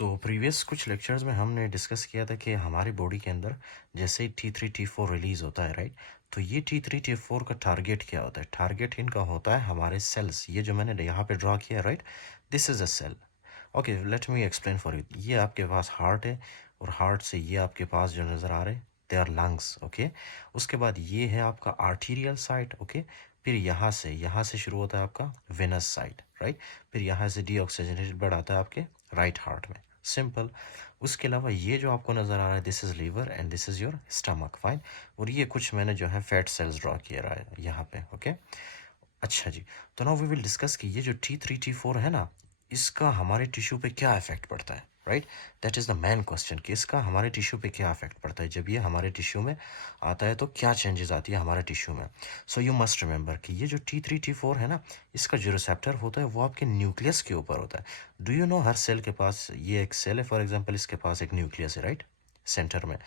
तो प्रीवियस कुछ लेक्चर्स में हमने डिस्कस किया था कि हमारी बॉडी के अंदर जैसे ही T3 T4 रिलीज होता है, राइट। तो ये T3 T4 का टारगेट क्या होता है? टारगेट इनका होता है हमारे सेल्स। ये जो मैंने यहाँ पे ड्रॉ किया, right, this is a cell. Okay, let me explain for you. ये आपके पास हार्ट है और हार्ट से ये आपके पास जो नज़र आ रहे हैं दे आर लंग्स। ओके, उसके बाद ये है आपका आर्टीरियल साइड। ओके, फिर यहाँ से शुरू होता है आपका वेनस साइड, राइट। फिर यहाँ से डीऑक्सीजनेटेड ब्लड आता है आपके राइट हार्ट में। सिंपल। उसके अलावा ये जो आपको नज़र आ रहा है this is liver and this is your stomach, fine. और ये कुछ मैंने जो है फैट सेल्स ड्रॉ किया रहा है यहाँ पे। ओके, अच्छा जी। तो नाउ वी विल डिस्कस कि ये जो T3 T4 है ना, इसका हमारे टिश्यू पे क्या इफेक्ट पड़ता है, right. That is the main question कि इसका हमारे टिश्यू पे क्या इफेक्ट पड़ता है। जब ये हमारे टिश्यू में आता है तो क्या चेंजेस आती है हमारे टिश्यू में। सो यू मस्ट रिमेंबर कि ये जो T3 T4 है ना, इसका जो रिसेप्टर होता है वो आपके न्यूक्लियस के ऊपर होता है। डू यू नो हर सेल के पास, ये एक सेल है फॉर एग्जाम्पल, इसके पास एक न्यूक्लियस है, राइट, सेंटर में।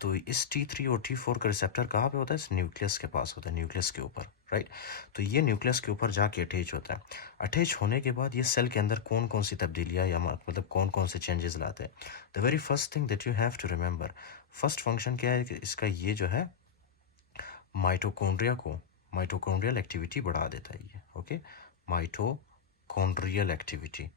तो इस T3 और T4 का रिसेप्टर कहाँ पे होता है? इस न्यूक्लियस के पास होता है, न्यूक्लियस के ऊपर, राइट। तो ये न्यूक्लियस के ऊपर जाके अटैच होता है। अटैच होने के बाद ये सेल के अंदर कौन कौन सी तब्दीलियाँ या मतलब कौन कौन से चेंजेस लाते हैं। The very first thing that you have to remember, first function क्या है कि इसका ये जो है माइटोकॉन्ड्रिया को, माइटोकॉन्ड्रियल एक्टिविटी बढ़ा देता है ये। Okay, mitochondrial activity,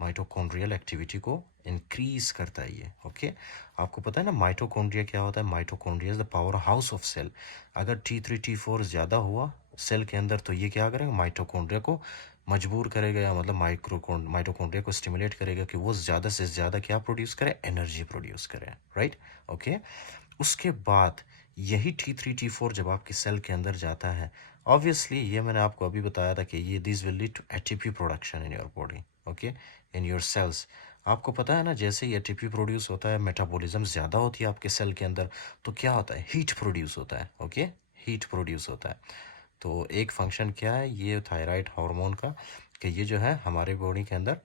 mitochondrial activity को इंक्रीज करता है ये। ओके, आपको पता है ना माइटोकॉन्ड्रिया क्या होता है? Mitochondria is the power house of cell. अगर T3 T4 ज़्यादा हुआ सेल के अंदर तो ये क्या करेगा? माइटोकॉन्ड्रिया को मजबूर करेगा, या मतलब माइटोकॉन्ड्रिया को स्टिमुलेट करेगा कि वो ज़्यादा से ज़्यादा क्या प्रोड्यूस करे? एनर्जी प्रोड्यूस करे, राइट। ओके, उसके बाद यही T3 T4 जब आपके सेल के अंदर जाता है, ऑब्वियसली ये मैंने आपको अभी बताया था कि ये this will lead to ATP production in your body. Okay, in your cells. आपको पता है ना, जैसे ही एटीपी प्रोड्यूस होता है, मेटाबॉलिज्म ज़्यादा होती है आपके सेल के अंदर, तो क्या होता है? हीट प्रोड्यूस होता है। ओके, हीट प्रोड्यूस होता है। तो एक फंक्शन क्या है ये थायराइड हार्मोन का, कि ये जो है हमारे बॉडी के अंदर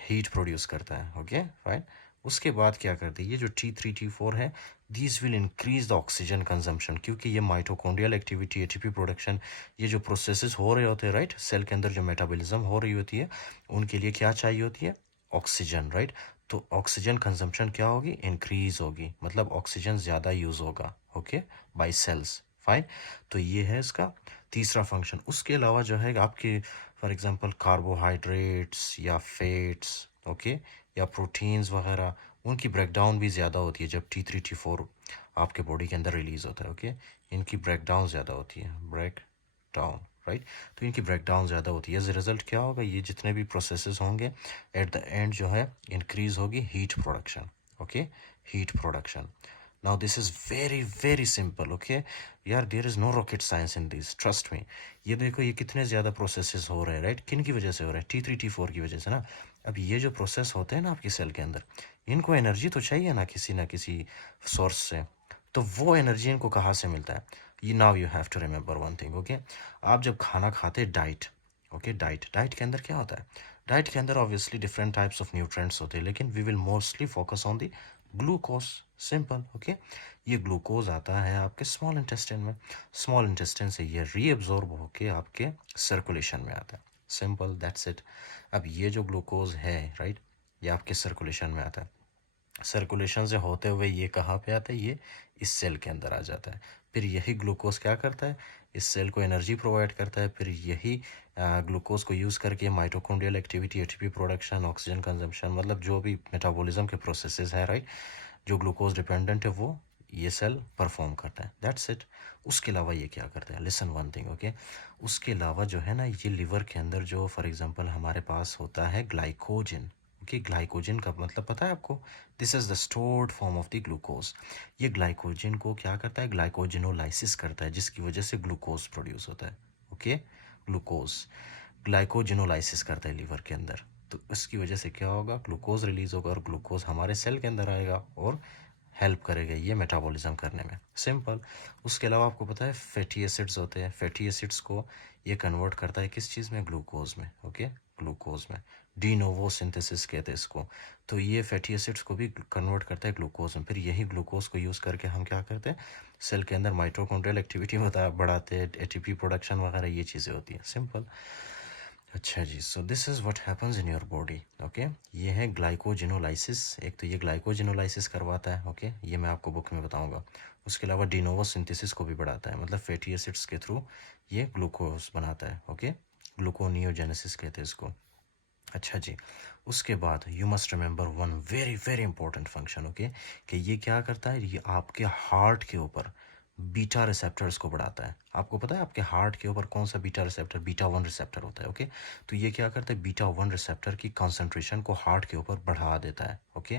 हीट प्रोड्यूस करता है। Okay, fine. उसके बाद क्या करती है ये जो T3 T4 है, these will increase the oxygen consumption, क्योंकि ये माइटोकॉन्ड्रियल एक्टिविटी, एटीपी प्रोडक्शन, ये जो प्रोसेसेस हो रहे होते हैं, राइट, सेल के अंदर जो मेटाबॉलिज्म हो रही होती है, उनके लिए क्या चाहिए होती है? Oxygen, right. तो ऑक्सीजन कंजम्पशन क्या होगी? इंक्रीज होगी, मतलब ऑक्सीजन ज़्यादा यूज़ होगा, ओके, बाय सेल्स, फाइन। तो ये है इसका तीसरा फंक्शन। उसके अलावा जो है आपके फॉर एग्जांपल कार्बोहाइड्रेट्स या फैट्स, ओके, या प्रोटीन्स वगैरह, उनकी ब्रेकडाउन भी ज़्यादा होती है जब T3 T4 आपके बॉडी के अंदर रिलीज़ होता है। ओके, इनकी ब्रेकडाउन ज़्यादा होती है, ब्रेक डाउन, राइट। तो इनकी ब्रेकडाउन ज़्यादा होती है, एज ए रिजल्ट क्या होगा? ये जितने भी प्रोसेसेस होंगे एट द एंड जो है इंक्रीज होगी heat production. Okay, heat production. Now this is very very simple. Okay यार, there is no rocket science in this, trust me. ये देखो ये कितने ज़्यादा प्रोसेसेस हो रहे हैं, राइट। किन की वजह से हो रहा है? T3 T4 की वजह से ना। अब ये जो प्रोसेस होते हैं ना आपकी सेल के अंदर, इनको एनर्जी तो चाहिए ना किसी सोर्स से। तो वो एनर्जी इनको कहाँ से मिलता है? ये now you have to remember one thing. Okay, आप जब खाना खाते हैं, डाइट, ओके, डाइट, डाइट के अंदर क्या होता है? डाइट के अंदर obviously different types of nutrients होते हैं, लेकिन we will mostly focus on the glucose. Simple. Okay, ये ग्लूकोज आता है आपके स्मॉल इंटेस्टाइन में, स्मॉल इंटेस्टाइन से ये रीअब्जॉर्ब होके आपके सर्कुलेशन में आता है। Simple, that's it. अब ये जो ग्लूकोज है, राइट, ये आपके सर्कुलेशन में आता है। सर्कुलेशन से होते हुए ये कहाँ पे आता है? ये इस सेल के अंदर आ जाता है। फिर यही ग्लूकोज क्या करता है? इस सेल को एनर्जी प्रोवाइड करता है। फिर यही ग्लूकोज को यूज़ करके mitochondrial activity, ATP production, oxygen consumption, मतलब जो भी मेटाबॉलिज्म के प्रोसेसेस हैं, राइट, जो ग्लूकोज डिपेंडेंट है वो ये सेल परफॉर्म करता है। That's it. उसके अलावा ये क्या करता है? Listen one thing. ओके, उसके अलावा जो है ना, ये लिवर के अंदर जो फॉर एग्जांपल हमारे पास होता है ग्लाइकोजन। ओके, ग्लाइकोजन का मतलब पता है आपको? This is the stored form of the glucose. ये ग्लाइकोजन को क्या करता है? ग्लाइकोजिनोलाइसिस करता है, जिसकी वजह से ग्लूकोज प्रोड्यूस होता है। ओके, ग्लूकोज ग्लाइकोजिनोलाइसिस करता है लीवर के अंदर। तो इसकी वजह से क्या होगा? ग्लूकोज रिलीज होगा और ग्लूकोज हमारे सेल के अंदर आएगा और हेल्प करेगा ये मेटाबॉलिज्म करने में। सिंपल। उसके अलावा आपको पता है फैटी एसिड्स होते हैं, फैटी एसिड्स को ये कन्वर्ट करता है किस चीज़ में? ग्लूकोज में। ओके, ग्लूकोज में। डी नोवो सिंथेसिस कहते हैं इसको। तो ये फैटी एसिड्स को भी कन्वर्ट करता है ग्लूकोज में। फिर यही ग्लूकोज को यूज़ करके हम क्या करते हैं? सेल के अंदर माइटोकॉन्ड्रियल एक्टिविटी बढ़ाते हैं, एटीपी प्रोडक्शन वगैरह ये चीज़ें होती हैं। सिंपल। अच्छा जी, so this is what happens in your body. Okay, ये है ग्लाइकोजिनोलाइसिस। एक तो ये ग्लाइकोजिनोलाइसिस करवाता है, ओके, ये मैं आपको बुक में बताऊंगा। उसके अलावा डिनोवो सिंथेसिस को भी बढ़ाता है, मतलब फैटी एसिड्स के थ्रू ये ग्लूकोज बनाता है। ओके, ग्लूकोनियोजेनेसिस कहते हैं इसको। अच्छा जी, उसके बाद you must remember one very very important function, okay, कि ये क्या करता है, ये आपके हार्ट के ऊपर बीटा रिसेप्टर्स को बढ़ाता है। आपको पता है आपके हार्ट के ऊपर कौन सा beta receptor, beta one receptor होता है। ओके, तो ये क्या करता है, बीटा वन रिसेप्टर की कॉन्सेंट्रेशन को हार्ट के ऊपर बढ़ा देता है। ओके,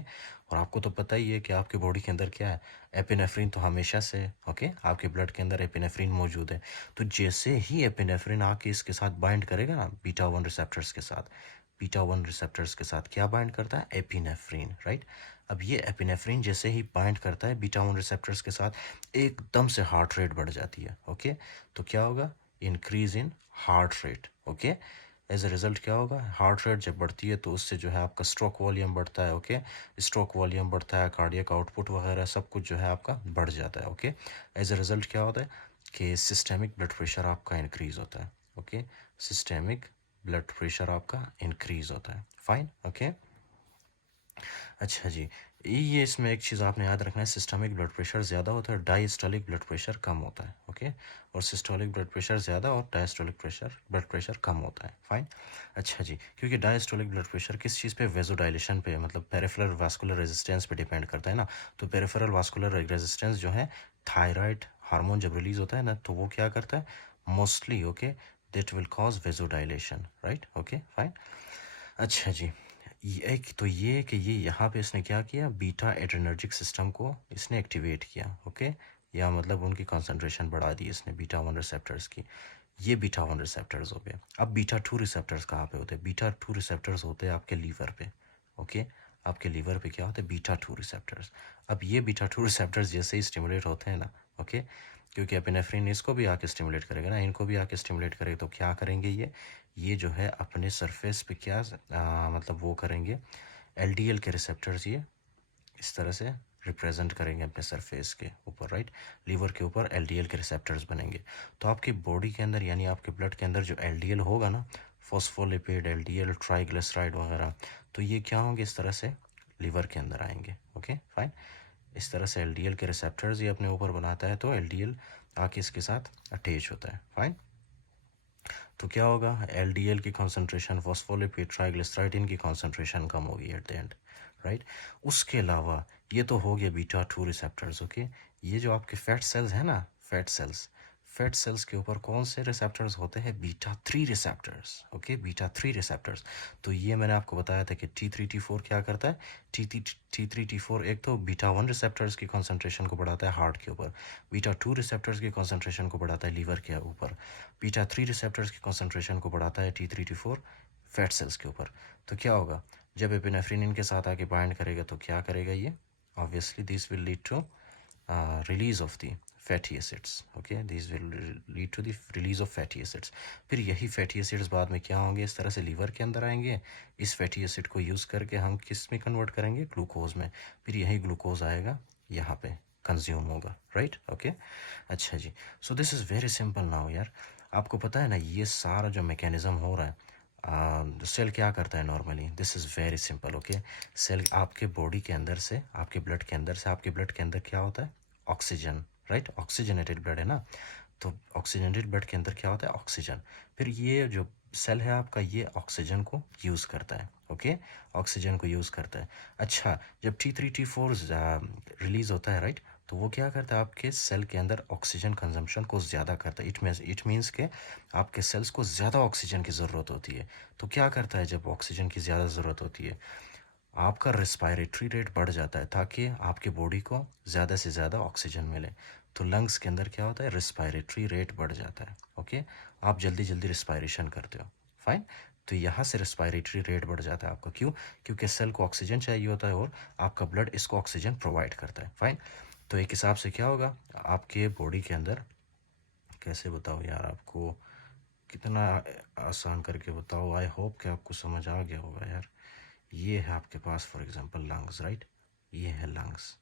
और आपको तो पता ही है कि आपके बॉडी के अंदर क्या है, एपिनेफ्रिन तो हमेशा से, ओके, आपके ब्लड के अंदर एपिनेफ्रिन मौजूद है। तो जैसे ही एपिनेफ्रिन आके इसके साथ बाइंड करेगा ना, बीटा वन रिसेप्टर्स के साथ, बीटा वन रिसेप्टर्स के साथ क्या बाइंड करता है, एपिनेफ्रिन, राइट। अब ये एपिनेफ्रिन जैसे ही बाइंड करता है बीटा वन रिसेप्टर्स के साथ, एकदम से हार्ट रेट बढ़ जाती है। ओके, तो क्या होगा, increase in heart rate. Okay, as a result क्या होगा, हार्ट रेट जब बढ़ती है तो उससे जो है आपका स्ट्रोक वॉल्यूम बढ़ता है। ओके, स्ट्रोक वॉल्यूम बढ़ता है, कार्डियक आउटपुट वगैरह सब कुछ जो है आपका बढ़ जाता है। ओके, एज अ रिजल्ट क्या होता है कि सिस्टेमिक ब्लड प्रेशर आपका इंक्रीज होता है। ओके, सिस्टेमिक ब्लड प्रेशर आपका इंक्रीज होता है। Fine, okay. अच्छा जी, ये इसमें एक चीज़ आपने याद रखना है, सिस्टमिक ब्लड प्रेशर ज़्यादा होता है, डायस्टोलिक ब्लड प्रेशर कम होता है। ओके, और सिस्टोलिक ब्लड प्रेशर ज़्यादा और डायस्टोलिक ब्लड प्रेशर कम होता है। फाइन। अच्छा जी, क्योंकि डायस्टोलिक ब्लड प्रेशर किस चीज़ पे, वेजोडाइलेशन पे, मतलब पेरिफेरल वास्कुलर रेजिस्टेंस पे डिपेंड करता है ना। तो पेरिफेरल वास्कुलर रेजिस्टेंस जो है, थायराइड हार्मोन जब रिलीज होता है ना, तो वो क्या करता है mostly, okay, that will cause vasodilation, right. Okay, fine. अच्छा जी, ये एक तो ये कि ये यहाँ पे इसने क्या किया, बीटा एड्रेनर्जिक सिस्टम को इसने एक्टिवेट किया। ओके, या मतलब उनकी कंसंट्रेशन बढ़ा दी इसने बीटा वन रिसेप्टर्स की। ये बीटा वन रिसेप्टर्स हो गए। अब बीटा टू रिसेप्टर्स कहाँ पे होते हैं, बीटा टू रिसेप्टर्स होते हैं आपके लीवर पे। ओके, आपके लीवर पे क्या होता है, बीटा टू रिसेप्टर्स। अब ये बीटा टू रिसेप्टर्स जैसे ही स्टिमुलेट होते हैं ना, ओके, क्योंकि एपिनेफ्रिन इसको भी आके स्टिमुलेट करेगा ना, इनको भी आके स्टिमुलेट करेगा, तो क्या करेंगे ये जो है अपने सरफेस पे क्या मतलब वो करेंगे, एलडीएल के रिसेप्टर्स ये इस तरह से रिप्रेजेंट करेंगे अपने सरफेस के ऊपर, राइट। लीवर के ऊपर एलडीएल के रिसेप्टर्स बनेंगे। तो आपकी बॉडी के अंदर यानी आपके ब्लड के अंदर जो एलडीएल होगा ना, फॉस्फोलिपिड, एलडीएल, ट्राइग्लिसराइड वगैरह, तो ये क्या होंगे, इस तरह से लीवर के अंदर आएंगे। Okay, fine. इस तरह से एलडीएल के रिसेप्टर्स ये अपने ऊपर बनाता है, तो एलडीएल आके इसके साथ अटैच होता है। फाइन। तो क्या होगा, एलडीएल की कॉन्सेंट्रेशन, फॉस्फोलिपिड, ट्राइग्लिसराइड, इनकी कॉन्सेंट्रेशन कम होगी एट द एंड, राइट। उसके अलावा ये तो हो गया बीटा टू रिसेप्टर्स। ओके, ये जो आपके फैट सेल्स हैं ना, फैट सेल्स के ऊपर कौन से रिसेप्टर्स होते हैं, beta three receptors. Okay, beta three receptors. तो ये मैंने आपको बताया था कि T3 T4 क्या करता है, T3 T4 एक तो बीटा वन रिसेप्टर्स की कॉन्सेंट्रेशन को बढ़ाता है हार्ट के ऊपर, बीटा टू रिसेप्टर्स की कॉन्सेंट्रेशन को बढ़ाता है लीवर के ऊपर, बीटा थ्री रिसेप्टर्स की कॉन्सेंट्रेशन को बढ़ाता है T3 T4 फैट सेल्स के ऊपर। तो क्या होगा, जब एपिनेफ्रिन इनके साथ आके बाइंड करेगा तो क्या करेगा ये, obviously this will lead to release of the fatty acids. Okay, these will lead to the release of fatty acids. फिर यही fatty acids बाद में क्या होंगे, इस तरह से लीवर के अंदर आएंगे, इस fatty acid को यूज़ करके हम किस में कन्वर्ट करेंगे, ग्लूकोज में। फिर यही ग्लूकोज आएगा यहाँ पे कंज्यूम होगा, राइट। ओके, अच्छा जी, so this is very simple now यार। आपको पता है ना ये सारा जो मैकेनिज़्म हो रहा है, सेल क्या करता है normally, this is very simple. Okay, cell आपके बॉडी के अंदर से, आपके ब्लड के अंदर से, आपके ब्लड के अंदर क्या होता है, ऑक्सीजन, राइट, ऑक्सीजनेटेड ब्लड है ना। तो ऑक्सीजनेटेड ब्लड के अंदर क्या होता है, ऑक्सीजन। फिर ये जो सेल है आपका, ये ऑक्सीजन को यूज़ करता है। ओके, ऑक्सीजन को यूज़ करता है। अच्छा, जब T3 T4 रिलीज़ होता है, राइट, तो वो क्या करता है, आपके सेल के अंदर ऑक्सीजन कंजम्पशन को ज़्यादा करता है। इट मीन्स के आपके सेल्स को ज़्यादा ऑक्सीजन की ज़रूरत होती है। तो क्या करता है, जब ऑक्सीजन की ज़्यादा ज़रूरत होती है, आपका रेस्पायरेटरी रेट बढ़ जाता है ताकि आपके बॉडी को ज़्यादा से ज़्यादा ऑक्सीजन मिले। तो लंग्स के अंदर क्या होता है, रेस्पायरेटरी रेट बढ़ जाता है। ओके, आप जल्दी जल्दी रिस्पायरेशन करते हो। फाइन। तो यहाँ से रेस्पायरेटरी रेट बढ़ जाता है आपका, क्यों, क्योंकि सेल को ऑक्सीजन चाहिए होता है और आपका ब्लड इसको ऑक्सीजन प्रोवाइड करता है। फाइन। तो एक हिसाब से क्या होगा आपके बॉडी के अंदर, कैसे बताओ यार आपको, कितना आसान करके बताओ, आई होप कि आपको समझ आ गया होगा यार। ये है आपके पास फॉर एग्जांपल लंग्स, राइट, ये है लंग्स।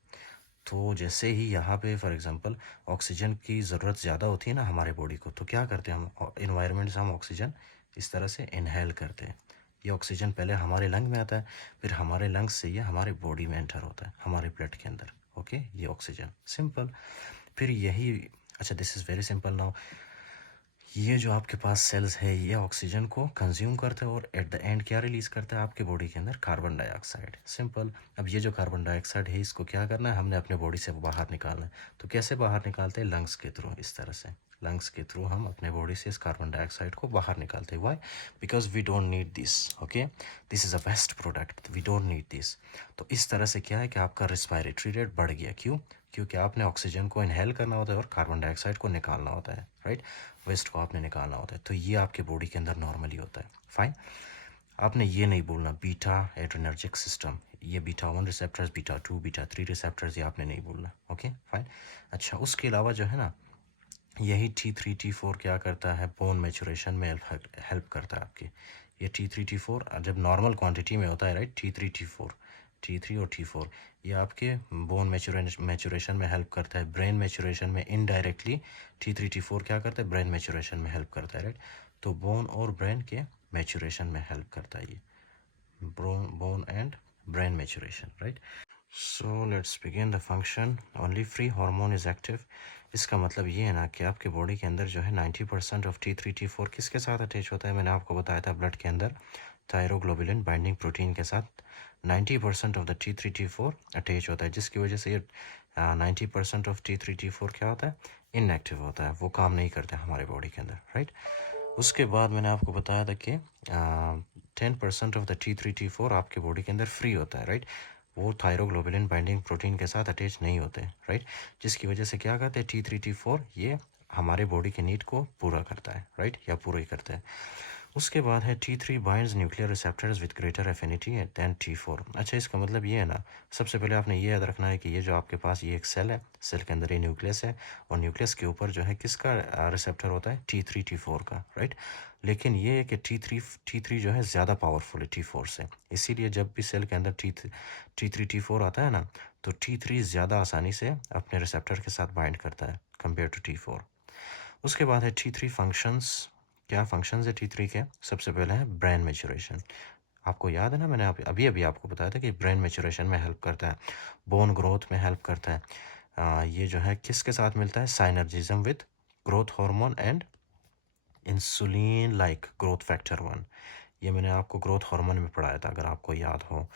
तो जैसे ही यहाँ पे फॉर एग्जांपल ऑक्सीजन की ज़रूरत ज़्यादा होती है ना हमारे बॉडी को, तो क्या करते हैं हम, इन्वायरमेंट से हम ऑक्सीजन इस तरह से इनहेल करते हैं। ये ऑक्सीजन पहले हमारे लंग में आता है, फिर हमारे लंग्स से ये हमारे बॉडी में एंटर होता है, हमारे ब्लड के अंदर। ओके, ये ऑक्सीजन सिंपल। फिर यही, अच्छा this is very simple now. ये जो आपके पास सेल्स है ये ऑक्सीजन को कंज्यूम करते हैं और एट द एंड क्या रिलीज करता है आपके बॉडी के अंदर? Carbon dioxide. सिंपल। अब ये जो कार्बन डाइऑक्साइड है इसको क्या करना है, हमने अपने बॉडी से बाहर निकालना है। तो कैसे बाहर निकालते हैं? लंग्स के थ्रू, इस तरह से। लंग्स के थ्रू हम अपने बॉडी से इस कार्बन डाइऑक्साइड को बाहर निकालते हैं। Why? Because we don't need this. Okay, this is a best product, we don't need this. तो इस तरह से क्या है कि आपका रिस्पायरेटरी रेट बढ़ गया। क्यों? क्योंकि आपने ऑक्सीजन को इनहेल करना होता है और कार्बन डाइऑक्साइड को निकालना होता है, राइट? वेस्ट को आपने निकालना होता है। तो ये आपके बॉडी के अंदर नॉर्मली होता है। फाइन। आपने ये नहीं बोलना बीटा एड्रेनर्जिक सिस्टम, ये beta 1 receptors, beta 2, beta 3 receptors, ये आपने नहीं बोलना। Okay fine. अच्छा, उसके अलावा जो है ना, यही T3 T4 क्या करता है? बोन मैचुरेशन में हेल्प करता है आपके। ये T3 T4 जब नॉर्मल क्वांटिटी में होता है, राइट? T3 और T4 ये आपके बोन मैचुरेशन में हेल्प करता है। ब्रेन मैचुरेशन में इनडायरेक्टली T3 T4 क्या करता है? ब्रेन मैचुरेशन में हेल्प करता है, राइट? तो बोन और ब्रेन के मैचुरेशन में हेल्प करता है ये, bone and brain maturation, right? So let's begin the function. Only free hormone is active. इसका मतलब ये है ना कि आपके बॉडी के अंदर जो है 90% ऑफ T3 T4 किसके साथ अटैच होता है? मैंने आपको बताया था ब्लड के अंदर थायरोग्लोबुलिन बाइंडिंग प्रोटीन के साथ 90% of the T3 T4 attach होता है, जिसकी वजह से ये 90% ऑफ T3 T4 क्या होता है? इनएक्टिव होता है, वो काम नहीं करता हमारे बॉडी के अंदर, राइट? उसके बाद मैंने आपको बताया था कि 10% ऑफ द T3 T4 आपके बॉडी के अंदर फ्री होता है, राइट? वो थायरोग्लोबुलिन बाइंडिंग प्रोटीन के साथ अटैच नहीं होते, राइट? जिसकी वजह से क्या करते हैं? T3 T4 ये हमारे बॉडी के नीड को पूरा करता है, राइट? या पूरा ही करते हैं। उसके बाद है T3 binds nuclear receptors with greater affinity than T4। अच्छा, इसका मतलब ये है ना, सबसे पहले आपने ये याद रखना है कि ये जो आपके पास ये एक सेल है, सेल के अंदर ये न्यूक्लियस है, और न्यूक्लियस के ऊपर जो है किसका रिसेप्टर होता है? T3 T4 का, राइट? लेकिन ये है कि T3 जो है ज़्यादा पावरफुल है T4 से, इसीलिए जब भी सेल के अंदर T3 T4 आता है ना, तो T3 ज़्यादा आसानी से अपने रिसेप्टर के साथ बाइंड करता है कंपेयर टू T4। उसके बाद है T3 फंक्शंस। क्या फंक्शंस है T3 के? सबसे पहले है ब्रेन मैचुरेशन। आपको याद है ना, मैंने अभी अभी आपको बताया था कि ब्रेन मैचुरेशन में हेल्प करता है, बोन ग्रोथ में हेल्प करता है। ये जो है किसके साथ मिलता है? Synergism with growth hormone and insulin like growth factor 1। ये मैंने आपको ग्रोथ हार्मोन में पढ़ाया था, अगर आपको याद हो।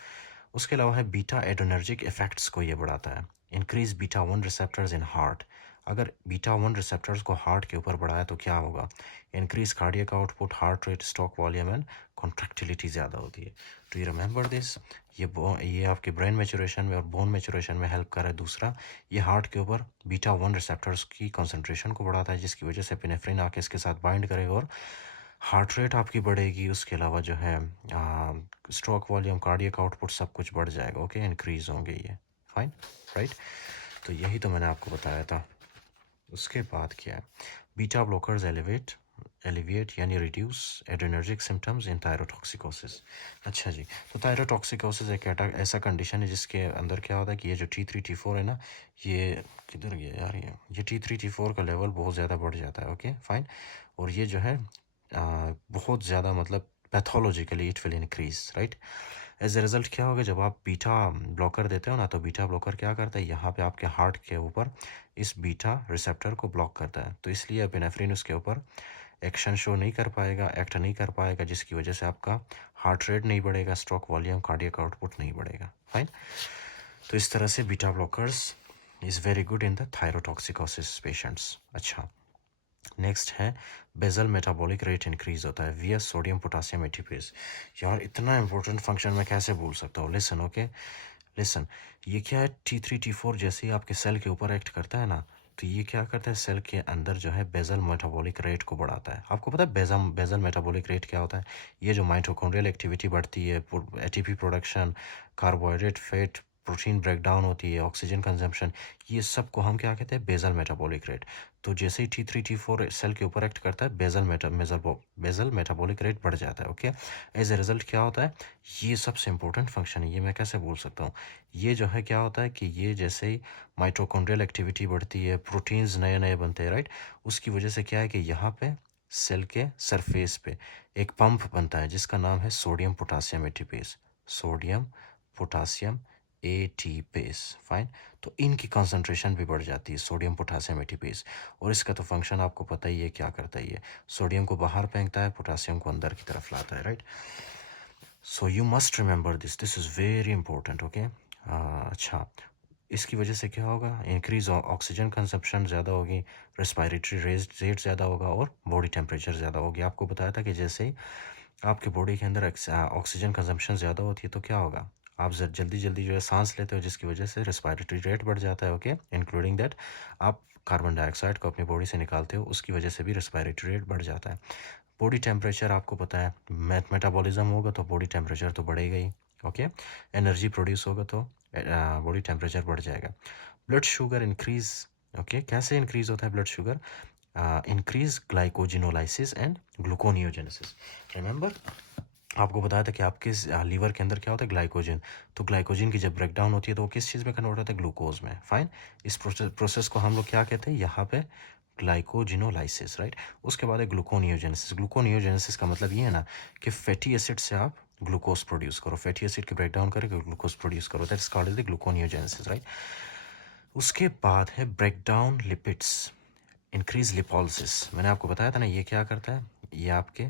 उसके अलावा है बीटा एड्रेनर्जिक इफेक्ट्स को ये बढ़ाता है। Increase beta 1 receptors in heart. अगर बीटा 1 रिसेप्टर्स को हार्ट के ऊपर बढ़ाया तो क्या होगा? Increase cardiac output, heart rate, stroke volume and contractility ज़्यादा होती है। तो ये रिमेंबर दिस। ये आपके ब्रेन मैचुरेशन में और बोन मैचुरेशन में हेल्प कर रहा है। दूसरा, ये हार्ट के ऊपर बीटा 1 रिसेप्टर्स की कॉन्सेंट्रेशन को बढ़ाता है, जिसकी वजह से एपिनेफ्रिन आके इसके साथ बाइंड करेगा और हार्ट रेट आपकी बढ़ेगी। उसके अलावा जो है स्ट्रोक वॉल्यूम, कार्डियक आउटपुट सब कुछ बढ़ जाएगा। ओके, इंक्रीज होंगे ये। Fine, right? तो यही तो मैंने आपको बताया था। उसके बाद क्या है? बीटा ब्लॉकर्स एलिविएट यानी रिड्यूस एड्रेनर्जिक सिम्टम्स इन थायरोटॉक्सिकोसिस। अच्छा जी, तो थायरोटॉक्सिकोसिस एक ऐसा कंडीशन है जिसके अंदर क्या होता है कि ये जो T3 T4 है ना, ये किधर गया यार? ये T3 T4 का लेवल बहुत ज़्यादा बढ़ जाता है। Okay fine. और ये जो है बहुत ज़्यादा, मतलब pathologically it will increase, right? As a result क्या होगा? जब आप बीटा ब्लॉकर देते हो ना, तो बीटा ब्लॉकर क्या करता है? यहाँ पे आपके हार्ट के ऊपर इस बीटा रिसेप्टर को ब्लॉक करता है, तो इसलिए एपिनेफ्रिन उसके ऊपर एक्शन शो नहीं कर पाएगा, एक्ट नहीं कर पाएगा, जिसकी वजह से आपका हार्ट रेट नहीं बढ़ेगा, स्ट्रोक वॉल्यूम, कार्डियक आउटपुट नहीं बढ़ेगा। फाइन। तो इस तरह से beta blockers is very good in the thyrotoxicosis patients. अच्छा, नेक्स्ट है बेजल मेटाबॉलिक रेट इंक्रीज होता है विया सोडियम पोटासियम एटीपेज। यार इतना इंपॉर्टेंट फंक्शन मैं कैसे भूल सकता हूँ? Listen, okay listen. ये क्या है? T3 T4 जैसे ही आपके सेल के ऊपर एक्ट करता है ना, तो ये क्या करता है? सेल के अंदर जो है बेजल मेटाबॉलिक रेट को बढ़ाता है। आपको पता है बेजल मेटाबॉलिक रेट क्या होता है? ये जो माइटोकॉन्ड्रियल एक्टिविटी बढ़ती है, ATP production, carbohydrate, fat, protein breakdown होती है, ऑक्सीजन कंजम्पशन, ये सब को हम क्या कहते हैं? Basal metabolic rate. तो जैसे ही T3 T4 सेल के ऊपर एक्ट करता है, बेजल मेटाबॉलिक रेट बढ़ जाता है। ओके, एज ए रिजल्ट क्या होता है? ये सबसे इंपॉर्टेंट फंक्शन है, ये मैं कैसे भूल सकता हूँ? ये जो है क्या होता है कि ये जैसे ही माइटोकॉन्ड्रियल एक्टिविटी बढ़ती है, प्रोटीन्स नए नए बनते हैं, राइट? उसकी वजह से क्या है कि यहाँ पे सेल के सरफेस पे एक पंप बनता है जिसका नाम है sodium potassium ATPase, sodium potassium ATPase. Fine. तो इनकी कंसंट्रेशन भी बढ़ जाती है, सोडियम पोटासियम एटीपेस। और इसका तो फंक्शन आपको पता ही है, क्या करता है ये, सोडियम को बाहर फेंकता है, पोटासियम को अंदर की तरफ लाता है, right. So you must remember this is very important, okay. अच्छा, इसकी वजह से क्या होगा, इंक्रीज ऑक्सीजन कंजप्शन ज़्यादा होगी, रेस्पायरेटरी रेट ज़्यादा होगा और बॉडी टेम्परेचर ज़्यादा होगी। आपको बताया था कि जैसे ही आपके बॉडी के अंदर ऑक्सीजन कंजप्शन ज़्यादा होती है तो क्या होगा, आप जल्दी जल्दी जो है सांस लेते हो, जिसकी वजह से रेस्पायरेटरी रेट बढ़ जाता है, ओके। इंक्लूडिंग दैट आप कार्बन डाइऑक्साइड को अपनी बॉडी से निकालते हो, उसकी वजह से भी रेस्पायरेटरी रेट बढ़ जाता है। बॉडी टेम्परेचर आपको पता है, मेटाबॉलिज्म होगा तो बॉडी टेम्परेचर तो बढ़ेगा ही, ओके। एनर्जी प्रोड्यूस होगा तो बॉडी टेम्परेचर बढ़ जाएगा। Blood sugar increase, okay. कैसे इंक्रीज होता है blood sugar, increase glycogenolysis and gluconeogenesis. Remember आपको बताया था कि आपके लीवर के अंदर क्या होता है, ग्लाइकोजन। तो ग्लाइकोजन की जब ब्रेकडाउन होती है तो वो किस चीज़ में कन्वर्ट होता है, ग्लूकोज में। फाइन। इस प्रोसेस को हम लोग क्या कहते हैं यहाँ पे, ग्लाइकोजिनोलाइसिस, राइट। उसके बाद है ग्लूकोनियोजेनेसिस। ग्लूकोनियोजेनेसिस का मतलब ये है ना कि फैटी एसिड से आप ग्लूकोज प्रोड्यूस करो, फैटी एसिड के ब्रेकडाउन करके ग्लूकोज प्रोड्यूस करो, that is called the gluconeogenesis, right. उसके बाद है ब्रेकडाउन लिपिड्स, इंक्रीज लिपोलिसिस। मैंने आपको बताया था ना ये क्या करता है, ये आपके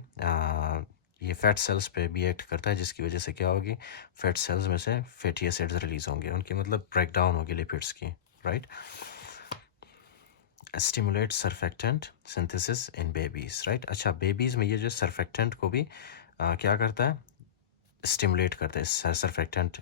ये फैट सेल्स पे भी एक्ट करता है, जिसकी वजह से क्या होगी, फैट सेल्स में से फैटी एसिड्स रिलीज होंगे, उनकी मतलब ब्रेकडाउन होगी लिपिड्स की, right. Stimulate surfactant synthesis in babies, right. अच्छा, बेबीज में ये जो सर्फेक्टेंट को भी क्या करता है, स्टिमुलेट करता है, सर्फेक्टेंट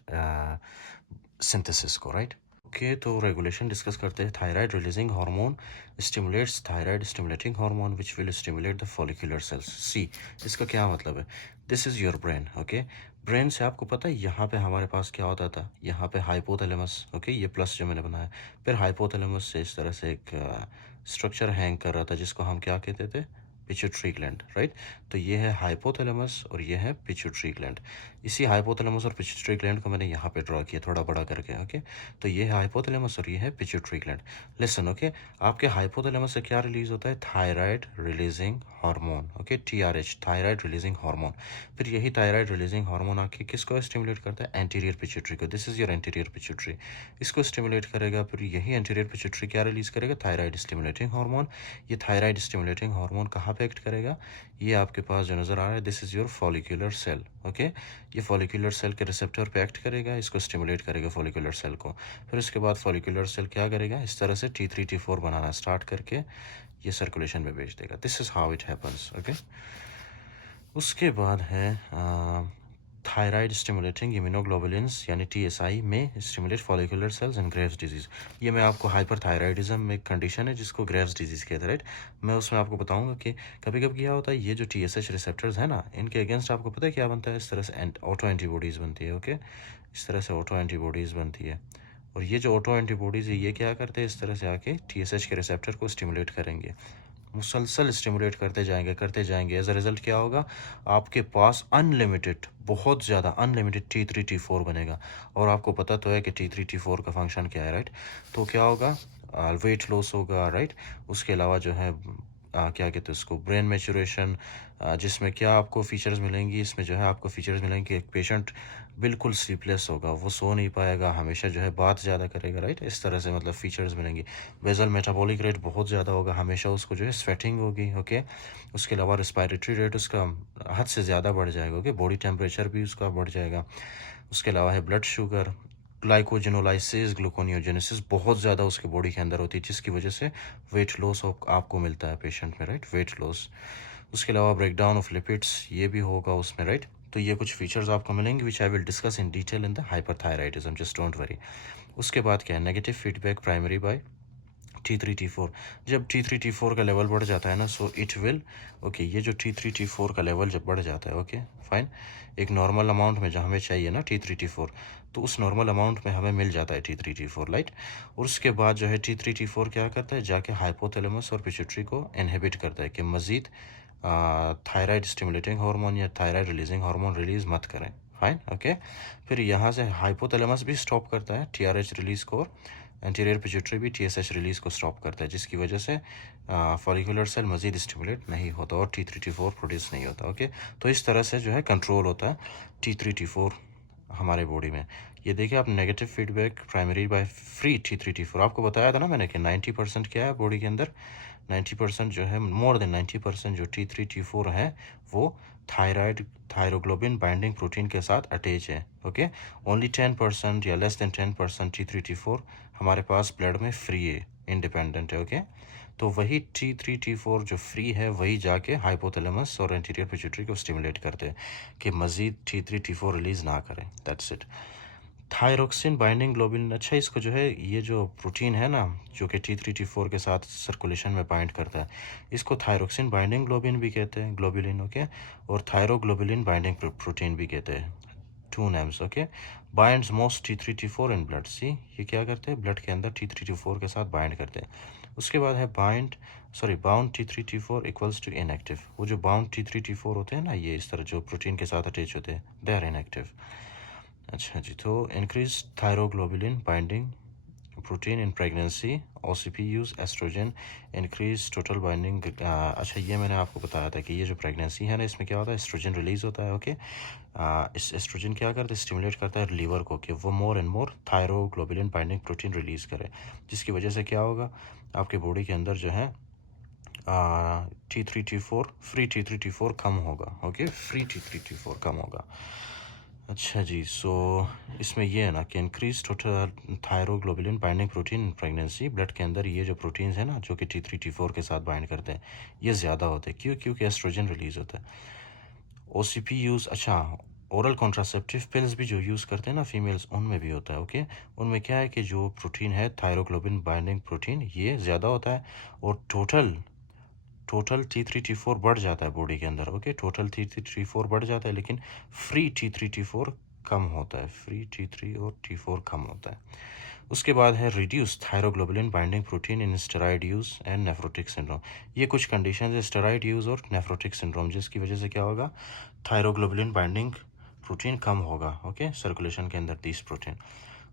सिंथेसिस को, राइट। ओके, तो रेगुलेशन डिस्कस करते हैं। Thyroid releasing hormone stimulates thyroid stimulating hormone which will stimulate the follicular cells. See, इसका क्या मतलब है, this is your brain, okay. Brain से आपको पता है यहाँ पे हमारे पास क्या होता था, यहाँ पे हाइपोथैलेमस, ओके, ये प्लस जो मैंने बनाया, फिर हाइपोथैलेमस से इस तरह से एक स्ट्रक्चर हैंग कर रहा था जिसको हम क्या कहते थे, पिट्यूटरी ग्लैंड, राइट। तो ये है हाइपोथैलेमस और ये है पिट्यूटरी ग्लैंड। इसी हाइपोथैलेमस और पिट्यूटरी ग्लैंड को मैंने यहाँ पे ड्रॉ किया थोड़ा बड़ा करके, ओके। तो ये है हाइपोथैलेमस और ये है पिट्यूटरी ग्लैंड। Listen, okay. आपके हाइपोथैलेमस से क्या रिलीज होता है, thyroid releasing hormone, okay, TRH, thyroid releasing hormone. फिर यही थायराइड रिलीजिंग हार्मोन आके किसको स्टिमुलेट करता है, एंटीरियर पिट्यूटरी को। This is your anterior pituitary, इसको स्टिमुलेट करेगा। फिर यही एंटीरियर पिट्यूटरी क्या रिलीज करेगा, थायराइड स्टिमुलेटिंग हार्मोन। ये थायराइड स्टिमुलेटिंग हार्मोन कहाँ पे एक्ट करेगा, ये आपके पास जो नज़र आ रहा है, this is your follicular cell, okay. ये फॉलिकुलर सेल के रिसेप्टर पे एक्ट करेगा, इसको स्टिमुलेट करेगा फॉलिकुलर सेल को। फिर उसके बाद फॉलिकुलर सेल क्या करेगा, इस तरह से T3 T4 बनाना स्टार्ट करके ये सर्कुलेशन में भेज देगा। This is how it happens, okay. उसके बाद है थायराइड स्टिमुलेटिंग इम्यूनोग्लोबुलिन्स यानी TSI में stimulate follicular cells and Graves disease. ये मैं आपको हाइपरथायराइडिज्म में कंडीशन है जिसको ग्रेव्स डिजीज़ कहते हैं, राइट। मैं उसमें आपको बताऊंगा कि कभी कभी क्या होता है, ये जो TSH रिसेप्टर्स है ना, इनके अगेंस्ट आपको पता है क्या बनता है, इस तरह से ऑटो एंटीबॉडीज़ बनती है, ओके। इस तरह से ऑटो एंटीबॉडीज़ बनती है। और ये जो ऑटो एंटीबॉडीज़ है ये क्या करते हैं, इस तरह से आके TSH के रिसेप्टर को स्टिमुलेट करेंगे, मुसलसल स्टिमुलेट करते जाएंगे। एज अ रिजल्ट क्या होगा, आपके पास अनलिमिटेड, बहुत ज़्यादा अनलिमिटेड T3 T4 बनेगा। और आपको पता तो है कि T3 T4 का फंक्शन क्या है, राइट। तो क्या होगा, वेट लॉस होगा, राइट। उसके अलावा जो है क्या कहते हैं उसको, ब्रेन मैच्योरेशन, जिसमें क्या आपको फीचर्स मिलेंगी, इसमें जो है आपको फीचर्स मिलेंगे कि एक पेशेंट बिल्कुल स्लीपलेस होगा, वो सो नहीं पाएगा, हमेशा जो है बात ज़्यादा करेगा, राइट। इस तरह से मतलब फीचर्स मिलेंगे। बेजल मेटाबॉलिक रेट बहुत ज़्यादा होगा, हमेशा उसको जो है स्वेटिंग होगी, ओके। उसके अलावा रिस्पायरेटरी रेट उसका हद से ज़्यादा बढ़ जाएगा, ओके। बॉडी टेम्परेचर भी उसका बढ़ जाएगा। उसके अलावा है ब्लड शुगर, ग्लाइकोजिनोलाइसिस, ग्लूकोनियोजेनेसिस बहुत ज़्यादा उसकी बॉडी के अंदर होती है, जिसकी वजह से वेट लॉस आपको मिलता है पेशेंट में, राइट, वेट लॉस। उसके अलावा ब्रेकडाउन ऑफ लिपिड्स ये भी होगा उसमें, राइट। तो ये कुछ फीचर्स आपको मिलेंगे which I will discuss in detail in the hyperthyroidism, just don't worry. उसके बाद क्या है, negative feedback primary bye T3 T4। जब T3 T4 का लेवल बढ़ जाता है ना, सो इट विल, ओके, ये जो T3 T4 का लेवल जब बढ़ जाता है, ओके फाइन, एक नॉर्मल अमाउंट में जहाँ हमें चाहिए ना T3 T4, तो उस नॉर्मल अमाउंट में हमें मिल जाता है T3 T4, राइट। और उसके बाद जो है T3 T4 क्या करता है, जाके हाइपोथैलेमस और पिट्यूटरी को इनहिबिट करता है कि मज़ीद थायराइड स्टिमुलेटिंग हार्मोन या थायराइड रिलीजिंग हार्मोन रिलीज मत करें, फाइन, ओके। फिर यहाँ से हाइपोथैलेमस भी स्टॉप करता है TRH रिलीज को, एंटीरियर पिट्यूटरी भी TSH रिलीज को स्टॉप करता है, जिसकी वजह से फॉलिकुलर सेल मजीद स्टिमुलेट नहीं होता और T3T4 प्रोड्यूस नहीं होता। ओके, तो इस तरह से जो है कंट्रोल होता है T3T4 हमारे बॉडी में। ये देखिए आप, negative feedback primary by free T3T4, आपको बताया था ना मैंने कि 90% क्या है बॉडी के अंदर, 90% जो है, मोर देन 90% जो T3T4 है वो थायरोग्लोबिन बाइंडिंग प्रोटीन के साथ अटैच है। ओके, ओनली 10% या लेस देन 10% T3T4 हमारे पास ब्लड में फ्री है, इंडिपेंडेंट है। ओके, तो वही T3T4 जो फ्री है वही जाके हाइपोथैलेमस और एंटीरियर पिट्यूटरी को स्टिमुलेट करते हैं कि मज़ीद T3T4 रिलीज़ ना करें। That's it. Thyroxine binding globulin, अच्छा इसको जो है, ये जो प्रोटीन है ना जो कि T3T4 के साथ सर्कुलेशन में बाइंड करता है, इसको थायरोक्सिन बाइंडिंग ग्लोबिन भी कहते हैं, ग्लोबुलिन। ओके, और थायरोग्लोबुलिन बाइंडिंग प्रोटीन भी कहते हैं, two names. Okay, binds most T3T4 in blood. See, ये क्या करते हैं, ब्लड के अंदर T3T4 के साथ बाइंड करते हैं। उसके बाद है bound T3T4 equals to inactive. वो जो बाउंड T3T4 होते हैं ना, ये इस तरह जो प्रोटीन के साथ अटैच होते हैं, दे आर इनएक्टिव। अच्छा जी, तो increase thyroglobulin binding protein in pregnancy, OCP use oestrogen, increase total binding. अच्छा, ये मैंने आपको बताया था कि ये जो प्रेगनेंसी है ना, इसमें क्या होता है, एस्ट्रोजन रिलीज होता है। ओके, इस एस्ट्रोजन क्या करता है, स्टिमुलेट करता है लीवर को कि वो more and more thyroglobulin binding protein release करे, जिसकी वजह से क्या होगा, आपके बॉडी के अंदर जो है T3T4 फ्री T3T4 कम होगा। ओके, फ्री T3T4 कम होगा। अच्छा जी, सो इसमें ये है ना कि increase total thyroglobulin binding protein in pregnancy, blood के अंदर ये जो प्रोटीन्स है ना जो कि T3T4 के साथ बाइंड करते हैं, ये ज़्यादा होते हैं। क्यों? क्योंकि एस्ट्रोजन रिलीज होता है। OCP यूज़, अच्छा, ओरल कॉन्ट्रासेप्टिव पिल्स भी जो यूज़ करते हैं ना फीमेल्स, उनमें भी होता है। ओके, उनमें क्या है कि जो प्रोटीन है थायरोग्लोबिन बाइंडिंग प्रोटीन, ये ज़्यादा होता है और टोटल T3T4 बढ़ जाता है बॉडी के अंदर। ओके, टोटल T3T4 बढ़ जाता है, लेकिन फ्री T3T4 कम होता है, फ्री T3 और T4 कम होता है। उसके बाद है reduce thyroglobulin binding protein in steroid use and nephrotic syndrome. ये कुछ कंडीशन है, स्टेरॉइड यूज और नेफ्रोटिक सिंड्रोम, जिसकी वजह से क्या होगा, थायरोग्लोबुलिन बाइंडिंग प्रोटीन कम होगा। ओके, सर्कुलेशन के अंदर 30 प्रोटीन।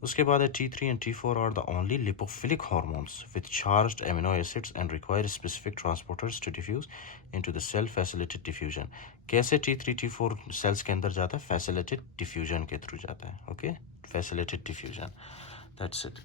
उसके बाद है T3 and T4 are the only lipophilic hormones with charged amino acids and require specific transporters to diffuse into the cell facilitated diffusion। कैसे T3 T4 सेल्स के अंदर जाता है, फैसिलिटेड डिफ्यूजन के थ्रू जाता है। Okay, facilitated diffusion, that's it.